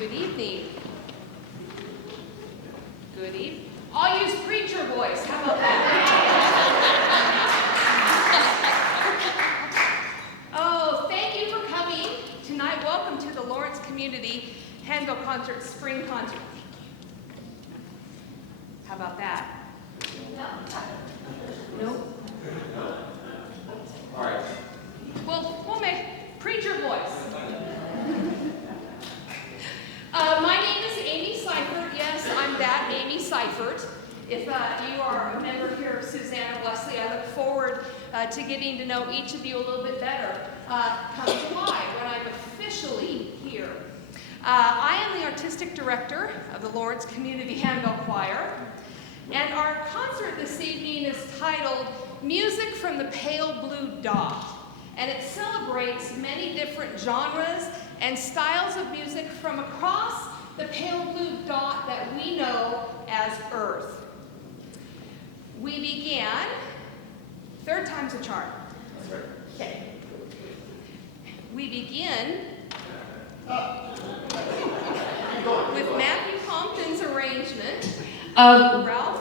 Good evening. Good evening. I'll use preacher voice. How about that? Oh, thank you for coming tonight. Welcome to the Lawrence Community Handbell Concert Spring Concert. How about that? Nope. All right. Well, we'll make preacher voice. My name is Amy Seifert. Yes, I'm that Amy Seifert. If you are a member here of Susanna, Wesley, I look forward to getting to know each of you a little bit better come July when I'm officially here. I am the artistic director of the Lawrence Community Handbell Choir, and our concert this evening is titled Music from the Pale Blue Dot, and it celebrates many different genres and styles of music from across the pale blue dot that we know as Earth. We began, third time's a charm. That's right. Okay. We begin with Matthew Compton's arrangement of Ralph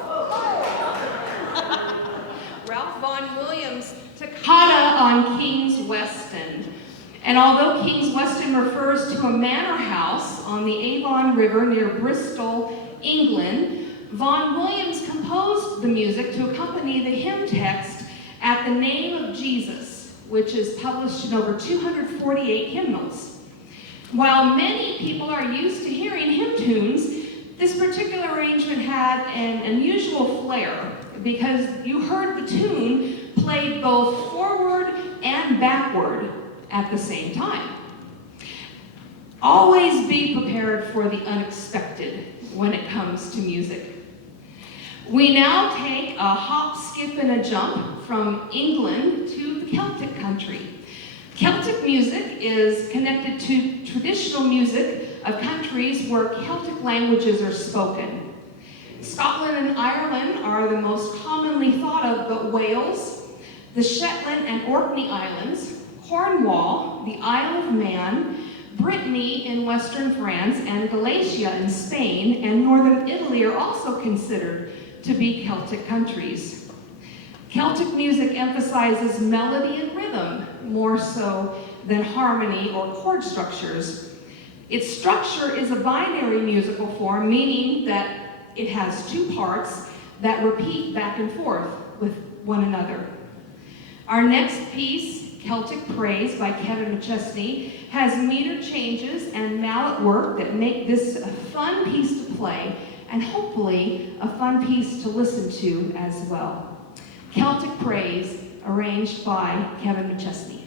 Vaughan Williams' Toccata on King's Weston. And although King's Weston refers to a manor house on the Avon River near Bristol, England, Vaughan Williams composed the music to accompany the hymn text At the Name of Jesus, which is published in over 248 hymnals. While many people are used to hearing hymn tunes, this particular arrangement had an unusual flair because you heard the tune played both forward and backward at the same time. Always be prepared for the unexpected when it comes to music. We now take a hop, skip, and a jump from England to the Celtic country. Celtic music is connected to traditional music of countries where Celtic languages are spoken. Scotland and Ireland are the most commonly thought of, but Wales, the Shetland and Orkney Islands, Cornwall, the Isle of Man, Brittany in western France, and Galicia in Spain, and northern Italy are also considered to be Celtic countries. Celtic music emphasizes melody and rhythm more so than harmony or chord structures. Its structure is a binary musical form, meaning that it has two parts that repeat back and forth with one another. Our next piece, Celtic Praise by Kevin McChesney, has meter changes and mallet work that make this a fun piece to play and hopefully a fun piece to listen to as well. Celtic Praise, arranged by Kevin McChesney.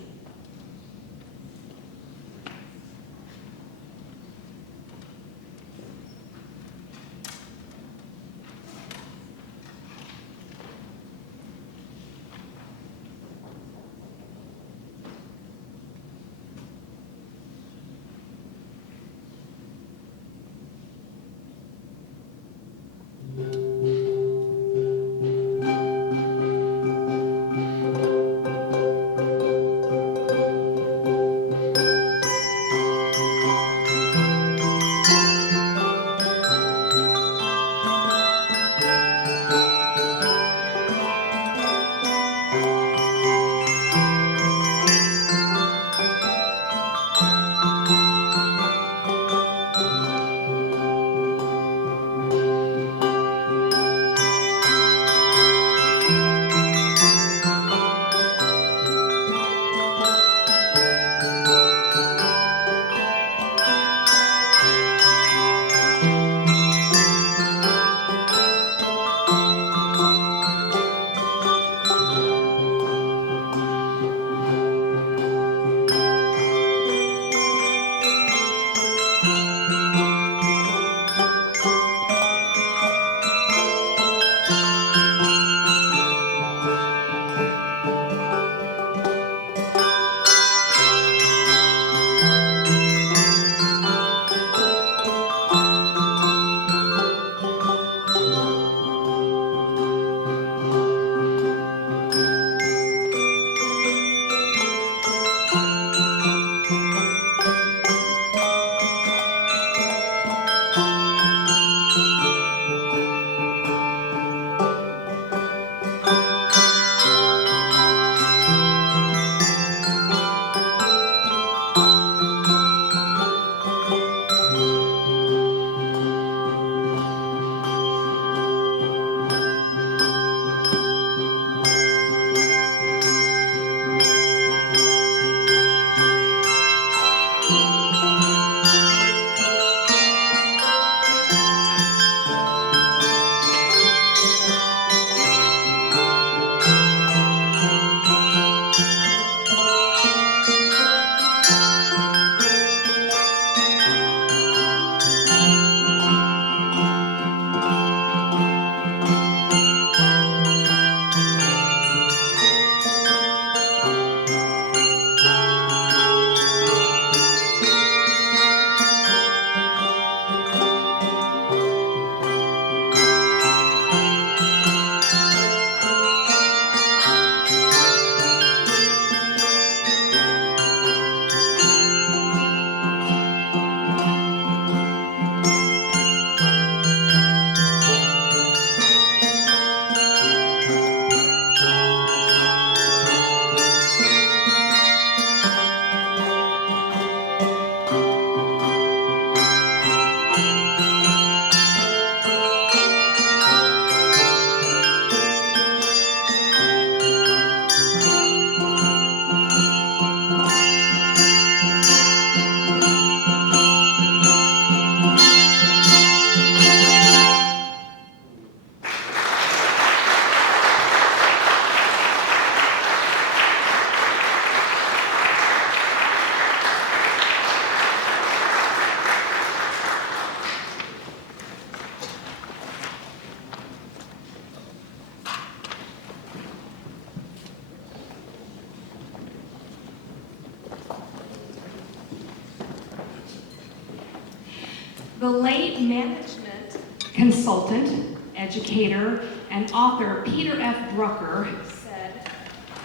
The late management consultant, educator, and author Peter F. Drucker said,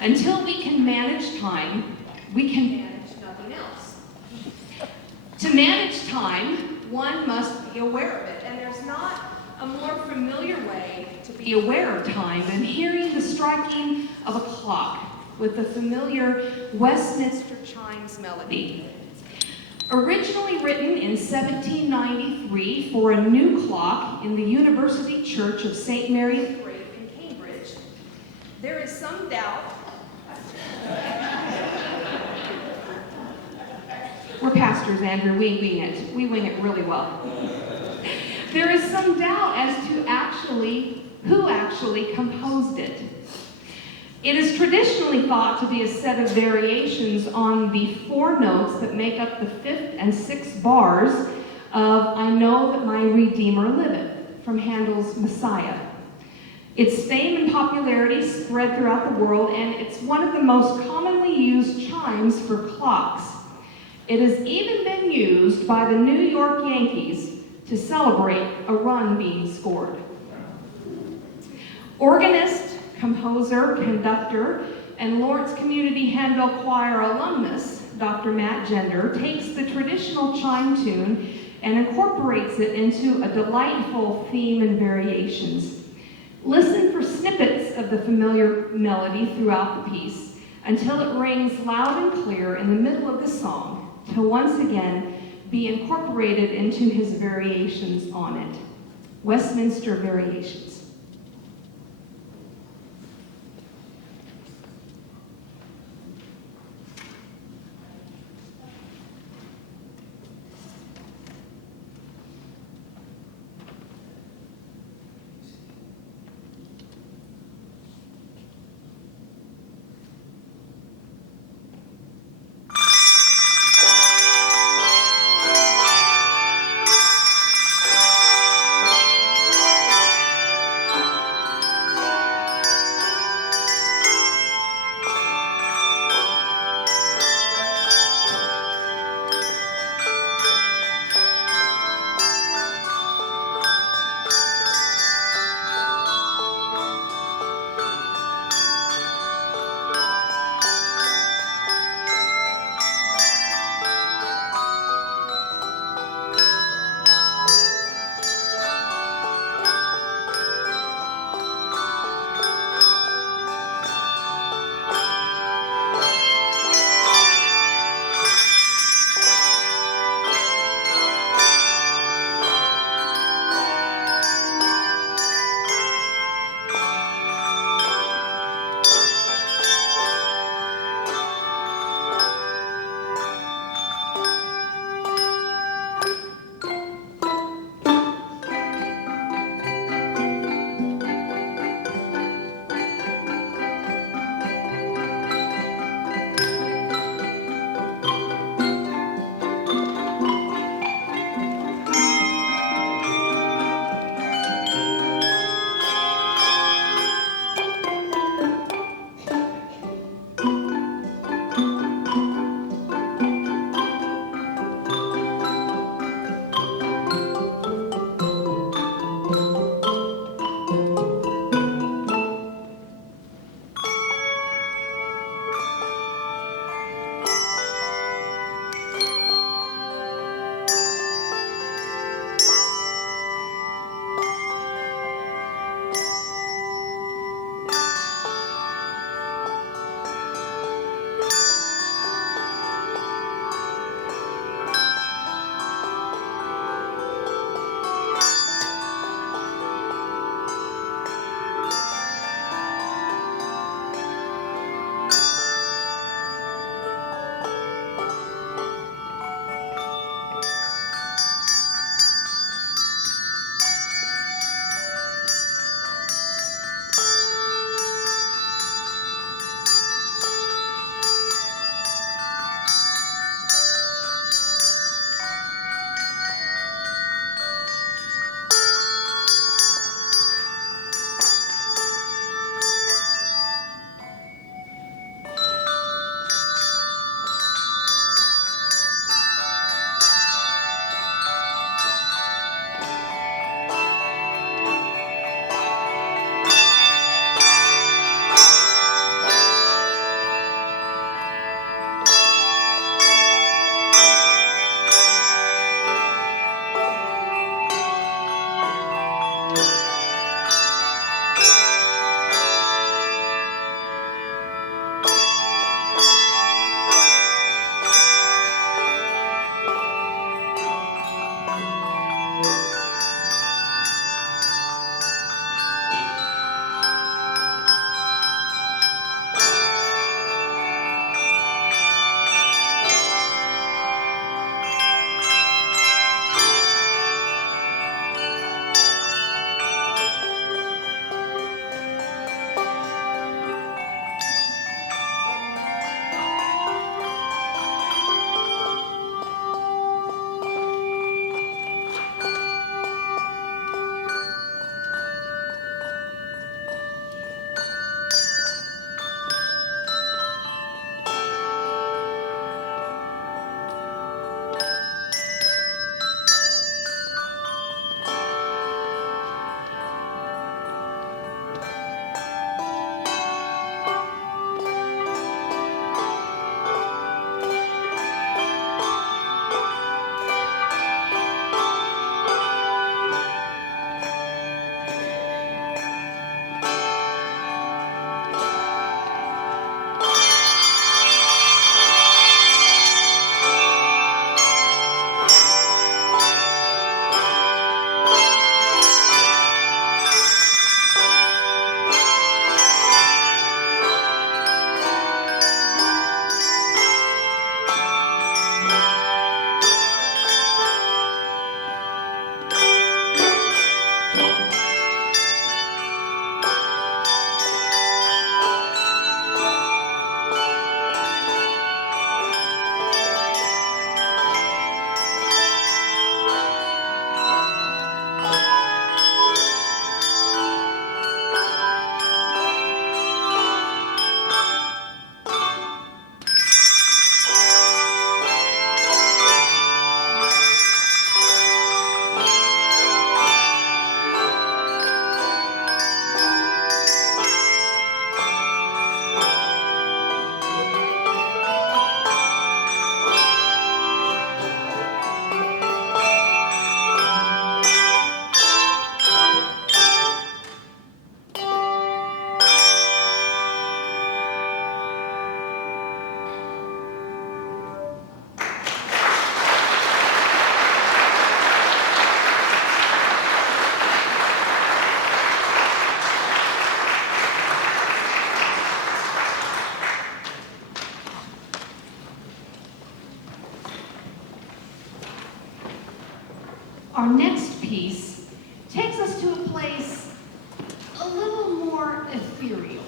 "Until we can manage time, we can manage nothing else." To manage time, one must be aware of it, and there's not a more familiar way to be aware of time than hearing the striking of a clock with the familiar Westminster chimes melody. Originally written in 1793 for a new clock in the University Church of St. Mary the Great in Cambridge, there is some doubt. We're pastors, Andrew. We wing it. We wing it really well. There is some doubt as to who actually composed it. It is traditionally thought to be a set of variations on the 4 notes that make up the 5th and 6th bars of "I Know That My Redeemer Liveth" from Handel's Messiah. Its fame and popularity spread throughout the world, and it's one of the most commonly used chimes for clocks. It has even been used by the New York Yankees to celebrate a run being scored. Organist, composer, conductor, and Lawrence Community Handbell Choir alumnus, Dr. Matt Gender, takes the traditional chime tune and incorporates it into a delightful theme and variations. Listen for snippets of the familiar melody throughout the piece until it rings loud and clear in the middle of the song, to once again be incorporated into his variations on it. Westminster Variations. Our next piece takes us to a place a little more ethereal.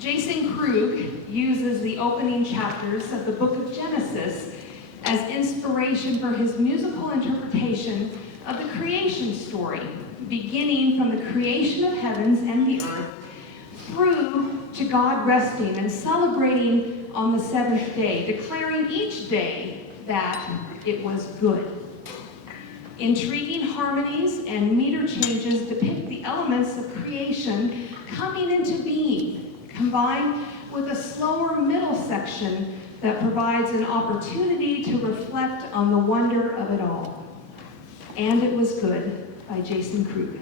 Jason Krug uses the opening chapters of the book of Genesis as inspiration for his musical interpretation of the creation story, beginning from the creation of heavens and the earth, through to God resting and celebrating on the seventh day, declaring each day that it was good. Intriguing harmonies and meter changes depict the elements of creation coming into being, combined with a slower middle section that provides an opportunity to reflect on the wonder of it all. And It Was Good by Jason Krug.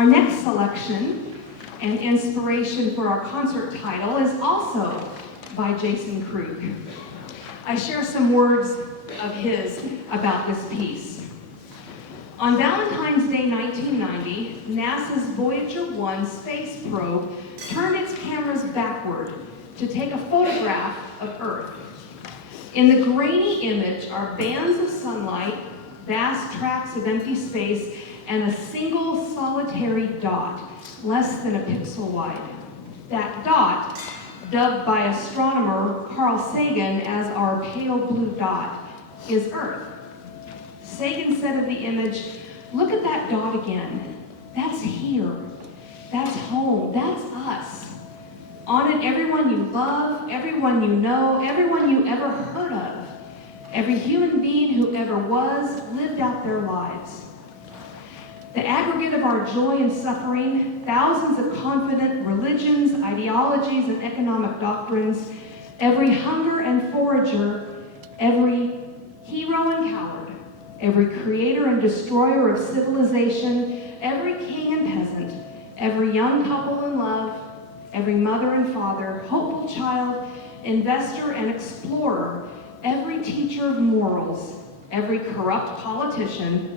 Our next selection and inspiration for our concert title is also by Jason Krug. I share some words of his about this piece. On Valentine's Day 1990, NASA's Voyager 1 space probe turned its cameras backward to take a photograph of Earth. In the grainy image are bands of sunlight, vast tracts of empty space, and a single solitary dot, less than a pixel wide. That dot, dubbed by astronomer Carl Sagan as our pale blue dot, is Earth. Sagan said of the image, "Look at that dot again. That's here. That's home. That's us. On it, everyone you love, everyone you know, everyone you ever heard of. Every human being who ever was lived out their lives. The aggregate of our joy and suffering, thousands of confident religions, ideologies, and economic doctrines, every hunger and forager, every hero and coward, every creator and destroyer of civilization, every king and peasant, every young couple in love, every mother and father, hopeful child, investor and explorer, every teacher of morals, every corrupt politician,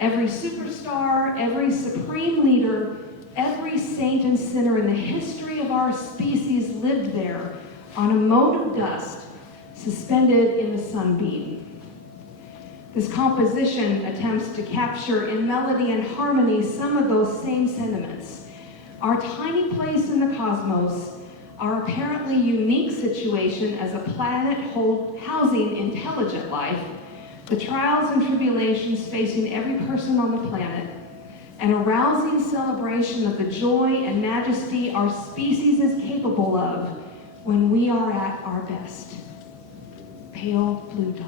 every superstar, every supreme leader, every saint and sinner in the history of our species lived there on a mote of dust suspended in the sunbeam." This composition attempts to capture in melody and harmony some of those same sentiments. Our tiny place in the cosmos, our apparently unique situation as a planet housing intelligent life, the trials and tribulations facing every person on the planet, an arousing celebration of the joy and majesty our species is capable of when we are at our best. Pale blue dot.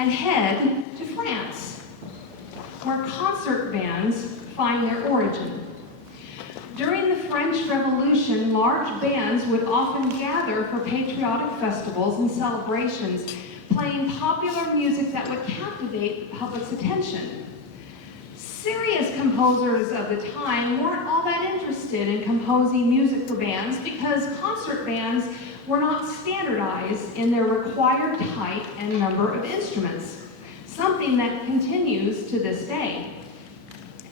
and head to France, where concert bands find their origin. During the French Revolution, large bands would often gather for patriotic festivals and celebrations, playing popular music that would captivate the public's attention. Serious composers of the time weren't all that interested in composing music for bands because concert bands were not standardized in their required type and number of instruments, something that continues to this day.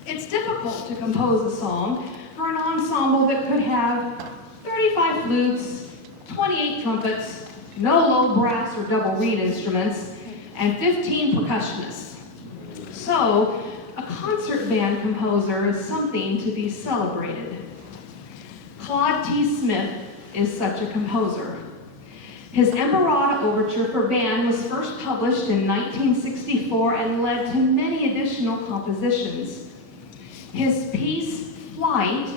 It's difficult to compose a song for an ensemble that could have 35 flutes, 28 trumpets, no low brass or double reed instruments, and 15 percussionists. So, a concert band composer is something to be celebrated. Claude T. Smith is such a composer. His Emperata Overture for band was first published in 1964 and led to many additional compositions. His piece, Flight,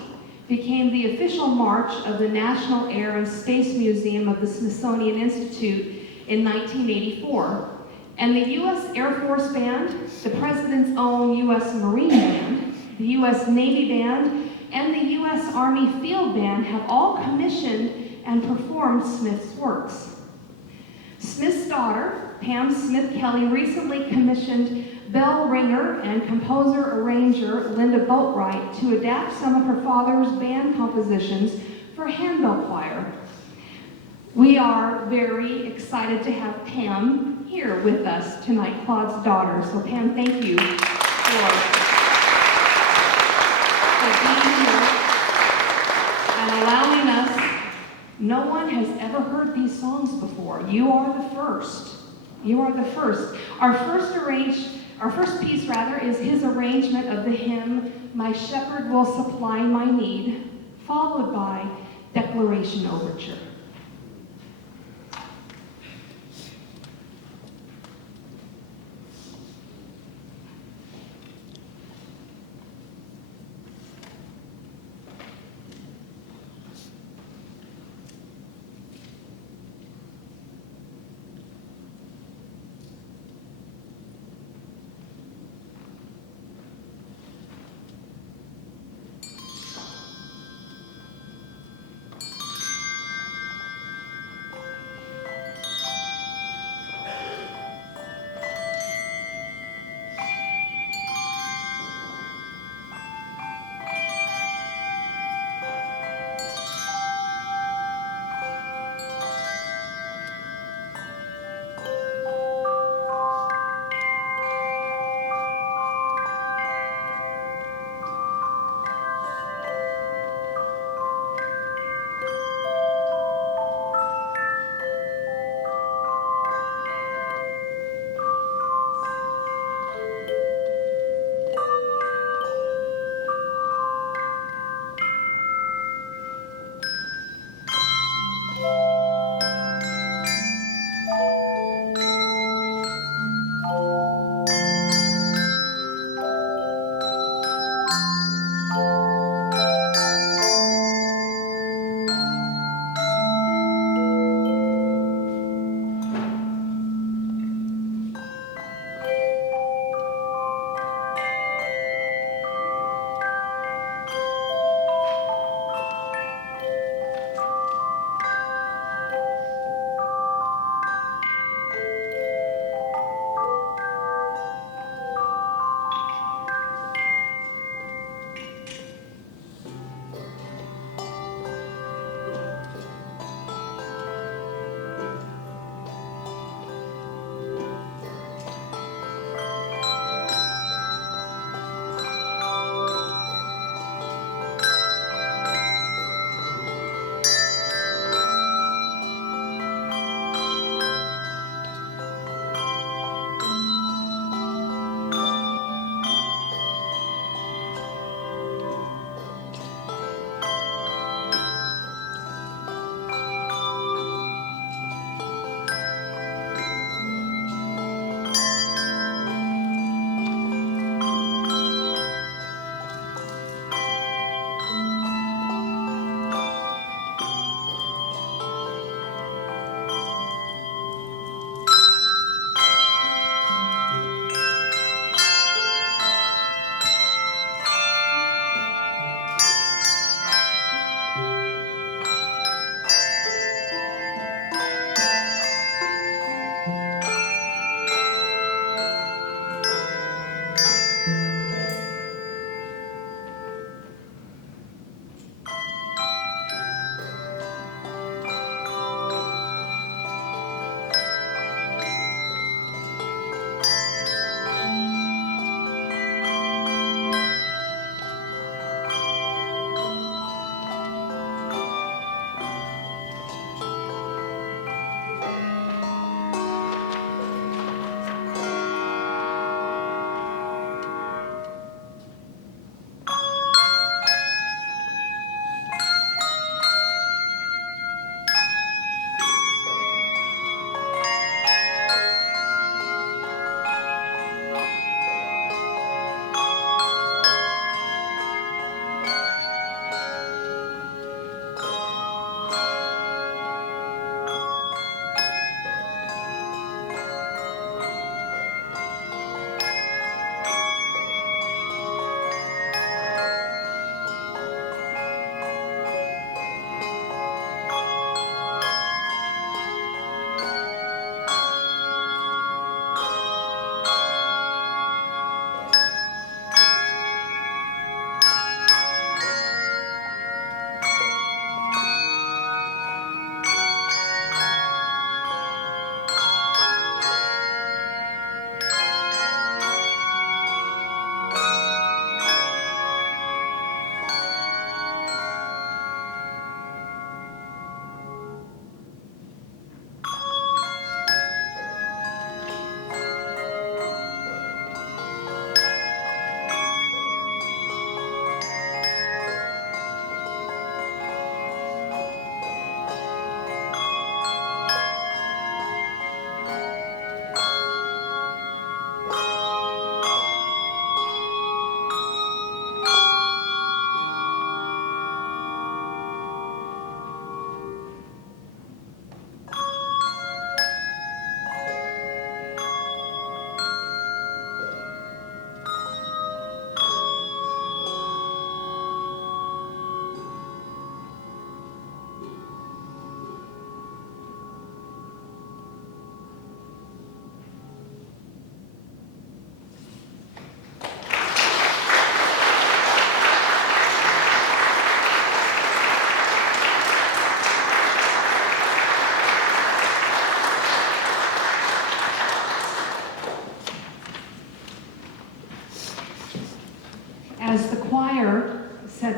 became the official march of the National Air and Space Museum of the Smithsonian Institute in 1984. And the U.S. Air Force Band, the President's own U.S. Marine Band, the U.S. Navy Band, and the U.S. Army Field Band have all commissioned and performed Smith's works. Smith's daughter, Pam Smith Kelly, recently commissioned bell ringer and composer-arranger Linda Boatwright to adapt some of her father's band compositions for Handbell choir. We are very excited to have Pam here with us tonight, Claude's daughter. So Pam, thank you for being here and allowing us. No one has ever heard these songs before. You are the first. You are the first. Our first piece is his arrangement of the hymn, My Shepherd Will Supply My Need, followed by Declaration Overture.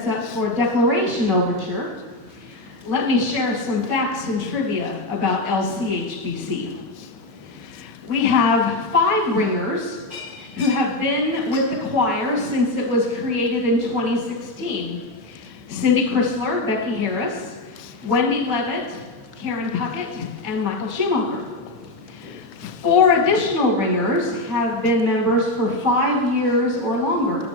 sets up for Declaration Overture, let me share some facts and trivia about LCHBC. We have 5 ringers who have been with the choir since it was created in 2016. Cindy Chrysler, Becky Harris, Wendy Levitt, Karen Puckett, and Michael Schumacher. 4 additional ringers have been members for 5 years or longer.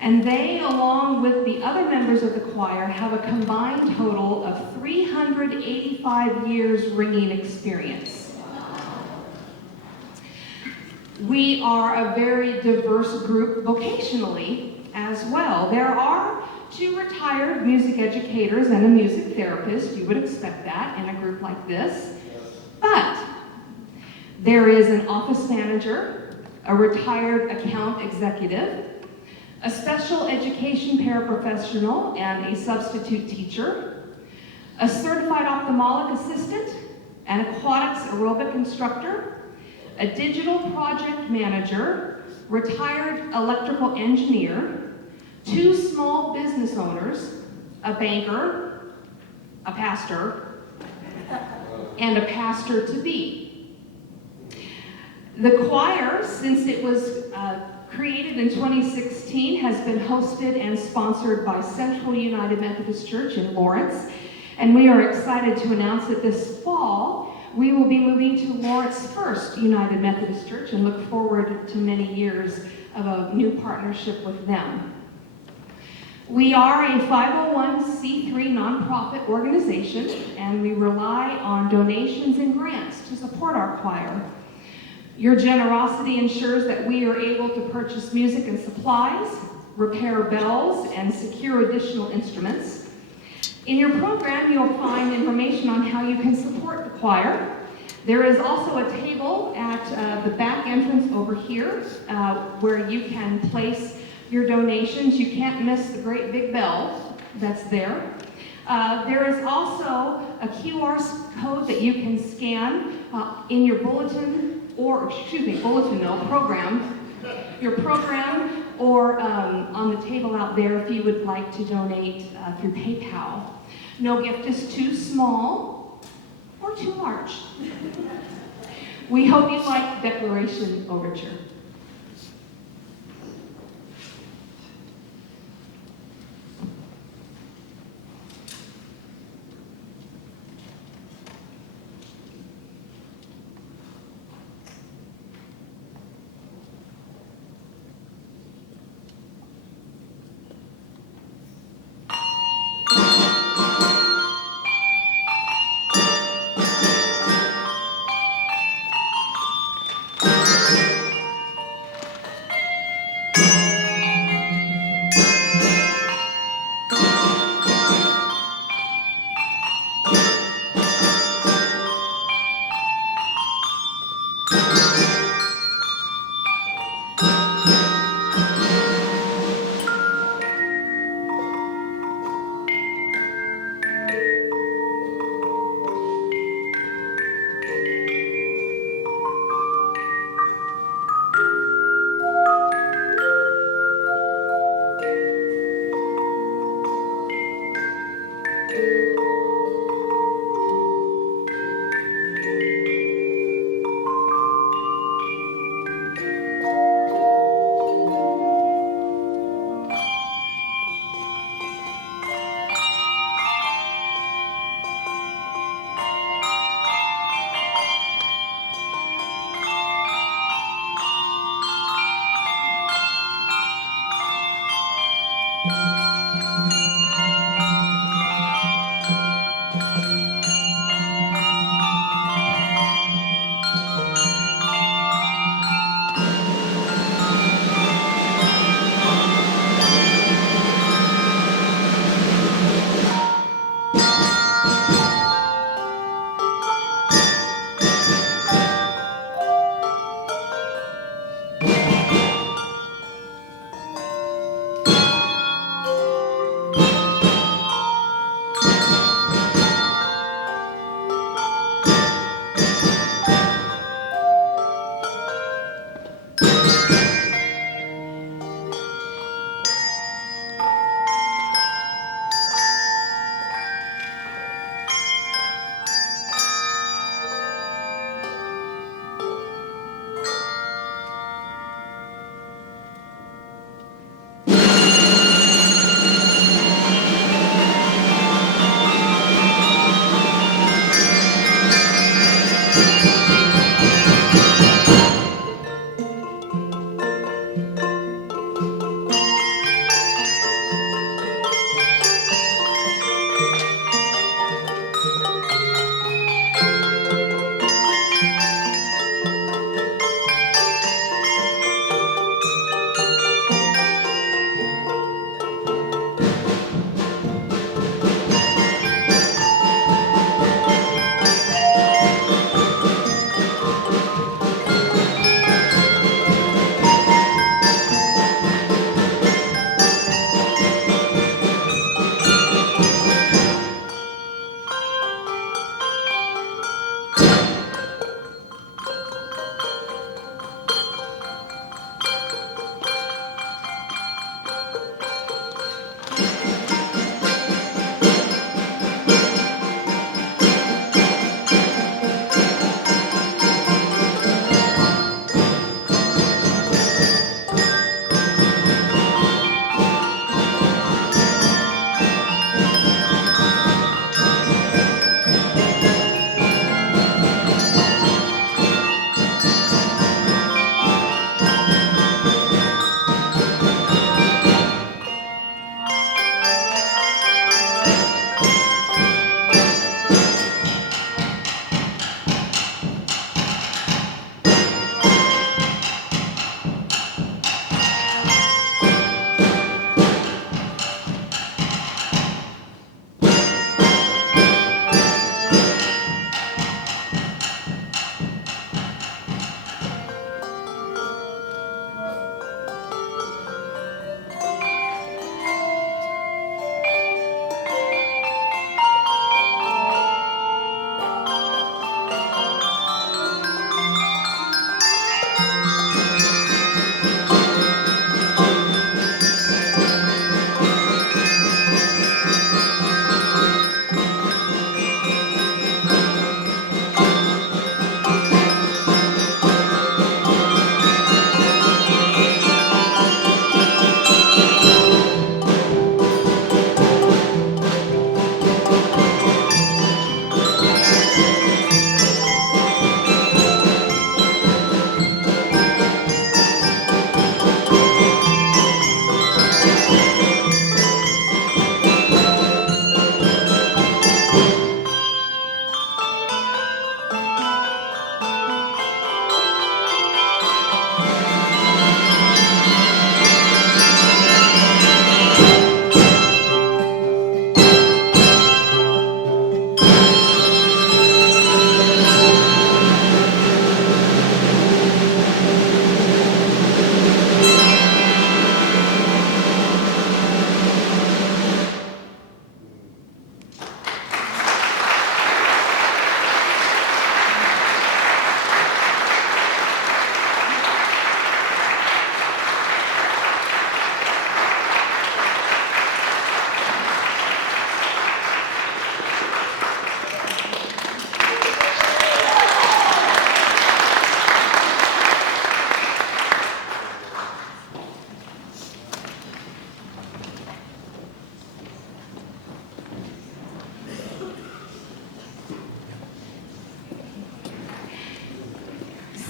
And they, along with the other members of the choir, have a combined total of 385 years ringing experience. We are a very diverse group vocationally as well. There are 2 retired music educators and a music therapist. You would expect that in a group like this. But there is an office manager, a retired account executive, a special education paraprofessional and a substitute teacher, a certified ophthalmic assistant, an aquatics aerobic instructor, a digital project manager, retired electrical engineer, 2 small business owners, a banker, a pastor, and a pastor-to-be. The choir, since it was created in 2016, has been hosted and sponsored by Central United Methodist Church in Lawrence, and we are excited to announce that this fall we will be moving to Lawrence First United Methodist Church and look forward to many years of a new partnership with them. We are a 501c3 nonprofit organization, and we rely on donations and grants to support our choir. Your generosity ensures that we are able to purchase music and supplies, repair bells, and secure additional instruments. In your program, you'll find information on how you can support the choir. There is also a table at the back entrance over here where you can place your donations. You can't miss the great big bell that's there. There is also a QR code that you can scan in your program, your program, or on the table out there if you would like to donate through PayPal. No gift is too small or too large. We hope you like the Declaration Overture.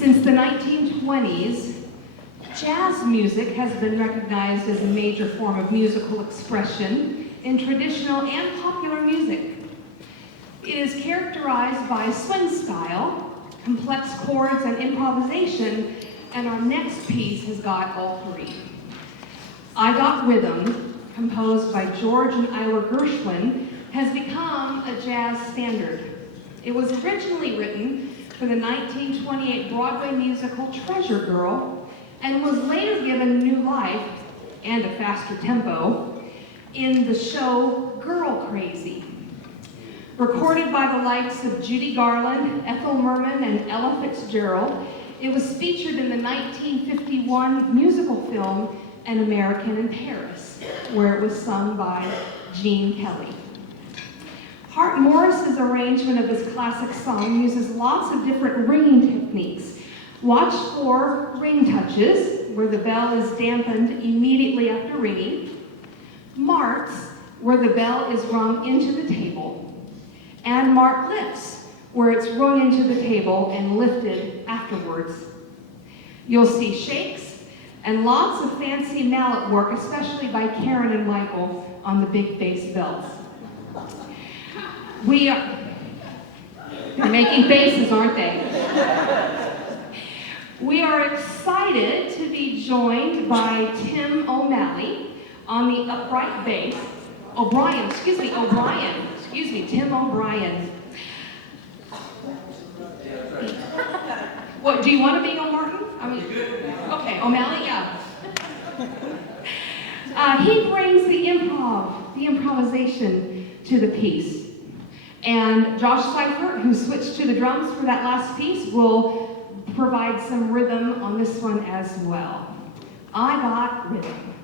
Since the 1920s, jazz music has been recognized as a major form of musical expression in traditional and popular music. It is characterized by swing style, complex chords, and improvisation, and our next piece has got all three. I Got Rhythm, composed by George and Ira Gershwin, has become a jazz standard. It was originally written for the 1928 Broadway musical Treasure Girl, and was later given new life and a faster tempo in the show Girl Crazy. Recorded by the likes of Judy Garland, Ethel Merman, and Ella Fitzgerald, it was featured in the 1951 musical film An American in Paris, where it was sung by Gene Kelly. Hart Morris's arrangement of this classic song uses lots of different ringing techniques. Watch for ring touches, where the bell is dampened immediately after ringing, marks, where the bell is rung into the table, and mark lifts, where it's rung into the table and lifted afterwards. You'll see shakes and lots of fancy mallet work, especially by Karen and Michael on the big bass bells. They're making faces, aren't they? We are excited to be joined by Tim O'Malley on the upright bass. O'Brien, Tim O'Brien. What, do you want to be O'Martin? Okay, O'Malley, yeah. He brings the improvisation to the piece. And Josh Seifert, who switched to the drums for that last piece, will provide some rhythm on this one as well. I Got Rhythm.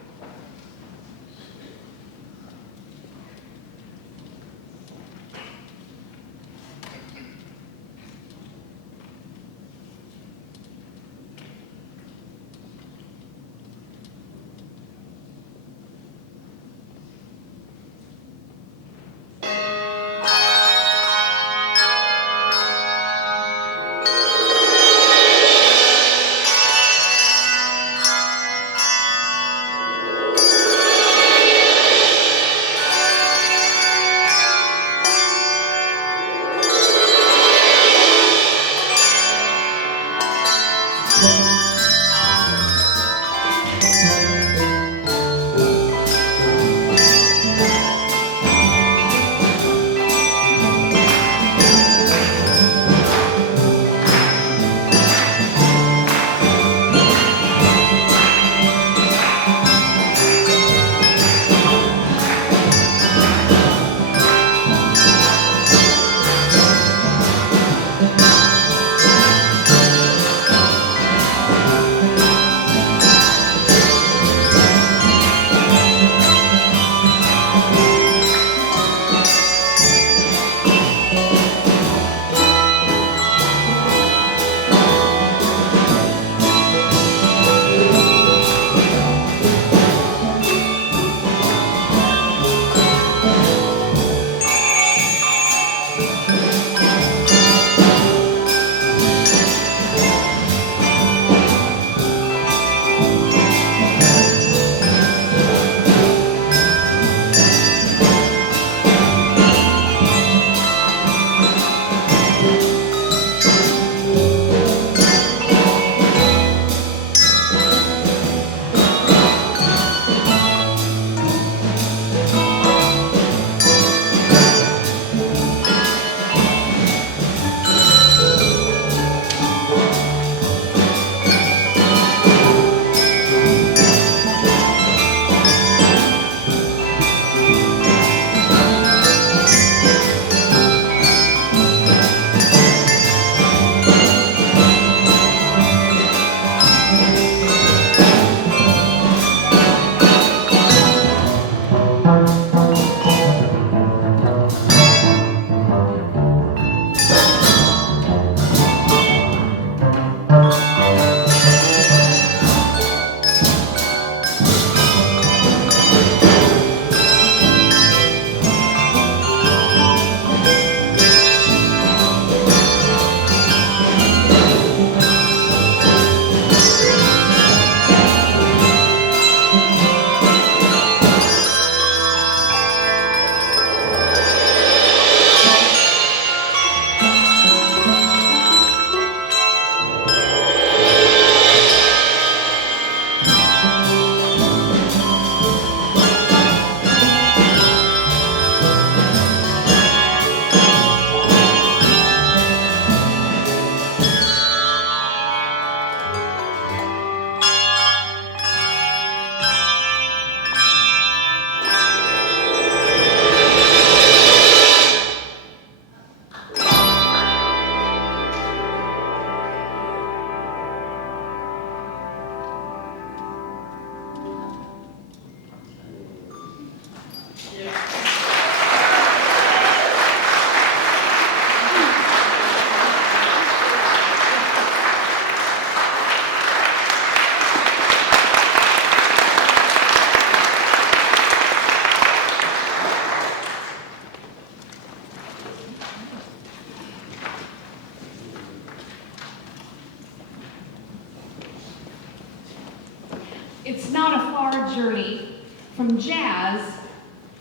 It's not a far journey from jazz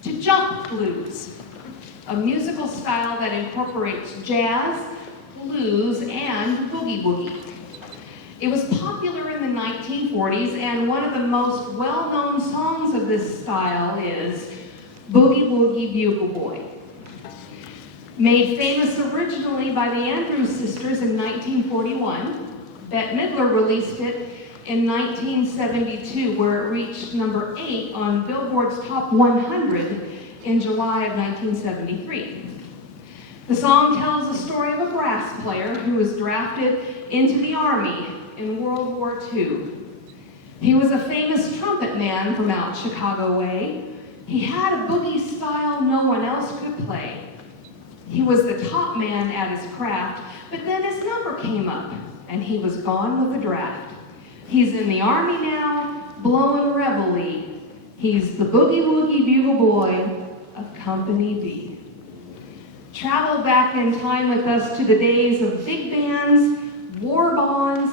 to jump blues, a musical style that incorporates jazz, blues, and boogie-woogie. It was popular in the 1940s, and one of the most well-known songs of this style is Boogie Woogie Bugle Boy. Made famous originally by the Andrews Sisters in 1941, Bette Midler released it in 1972, where it reached number 8 on Billboard's Top 100 in July of 1973. The song tells the story of a brass player who was drafted into the Army in World War II. He was a famous trumpet man from out Chicago way. He had a boogie style no one else could play. He was the top man at his craft, but then his number came up, and he was gone with the draft. He's in the Army now, blowing reveille. He's the boogie-woogie bugle boy of Company B. Travel back in time with us to the days of big bands, war bonds,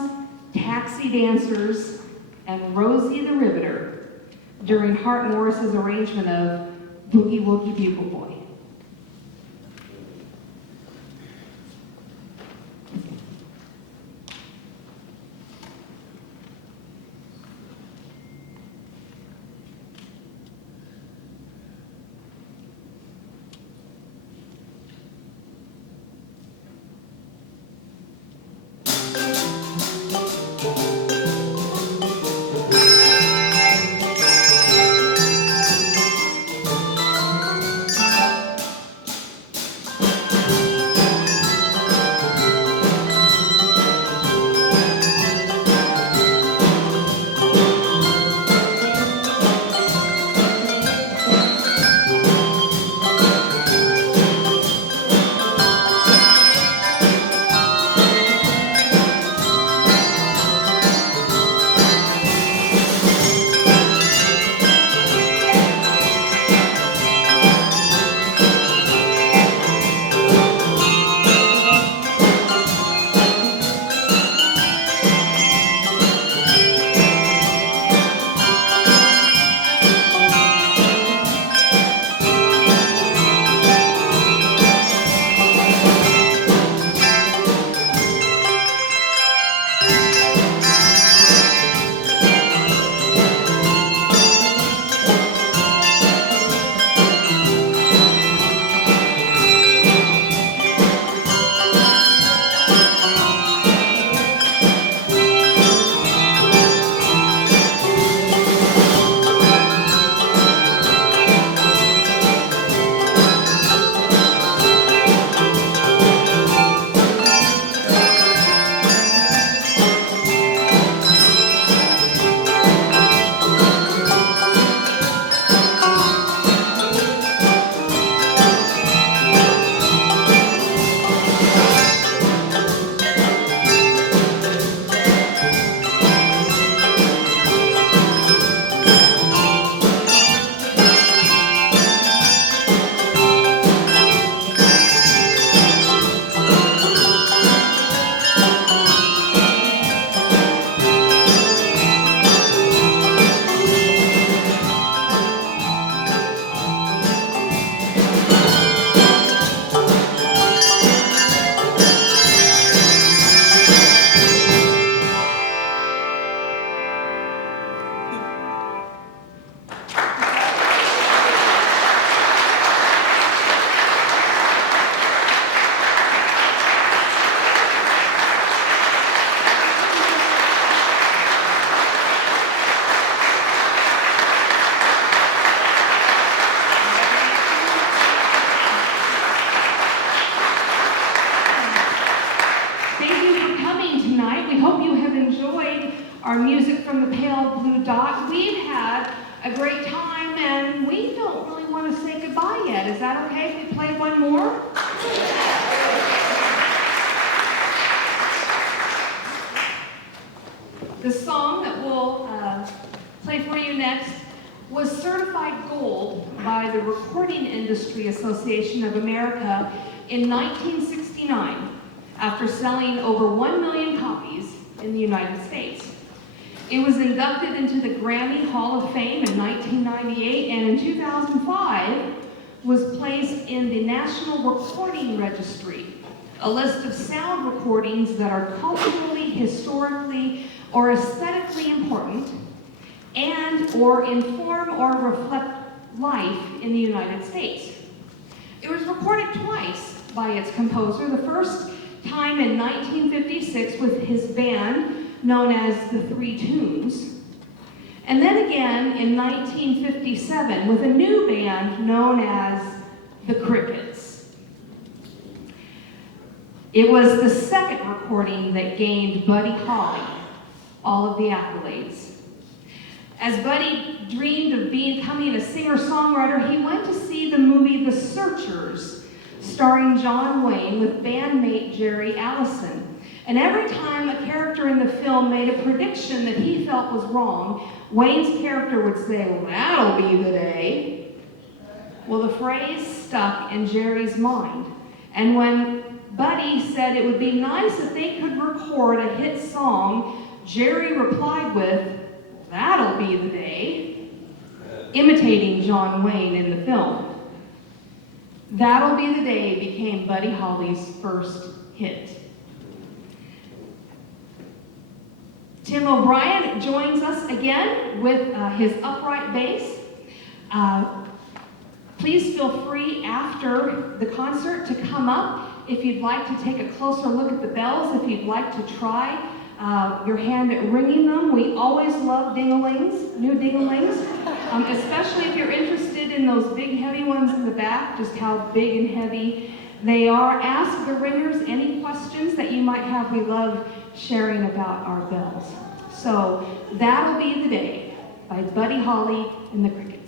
taxi dancers, and Rosie the Riveter during Hart Morris's arrangement of Boogie Woogie Bugle Boy. our music from the Pale Blue Dot. We've had a great time, and we don't really want to say goodbye yet. Is that okay if we play one more? The song that we'll play for you next was certified gold by the Recording Industry Association of America in 1969 after selling over 1 million copies in the United States. It was inducted into the Grammy Hall of Fame in 1998, and in 2005 was placed in the National Recording Registry, a list of sound recordings that are culturally, historically, or aesthetically important, and or inform or reflect life in the United States. It was recorded twice by its composer, the first time in 1956 with his band known as the Three Tunes, and then again in 1957 with a new band known as the Crickets. It was the second recording that gained Buddy Holly all of the accolades. As Buddy dreamed of becoming a singer-songwriter, he went to see the movie The Searchers, starring John Wayne with bandmate Jerry Allison. And every time a character in the film made a prediction that he felt was wrong, Wayne's character would say, "Well, that'll be the day." Well, the phrase stuck in Jerry's mind. And when Buddy said it would be nice if they could record a hit song, Jerry replied with, "That'll be the day," imitating John Wayne in the film. "That'll Be the Day" became Buddy Holly's first hit. Tim O'Brien joins us again with his upright bass. Please feel free after the concert to come up if you'd like to take a closer look at the bells, if you'd like to try your hand at ringing them. We always love ding-a-lings, new ding-a-lings, especially if you're interested in those big heavy ones in the back, just how big and heavy they are. Ask the ringers any questions that you might have. We love sharing about our bells. So, "That'll Be the Day" by Buddy Holly and the Crickets.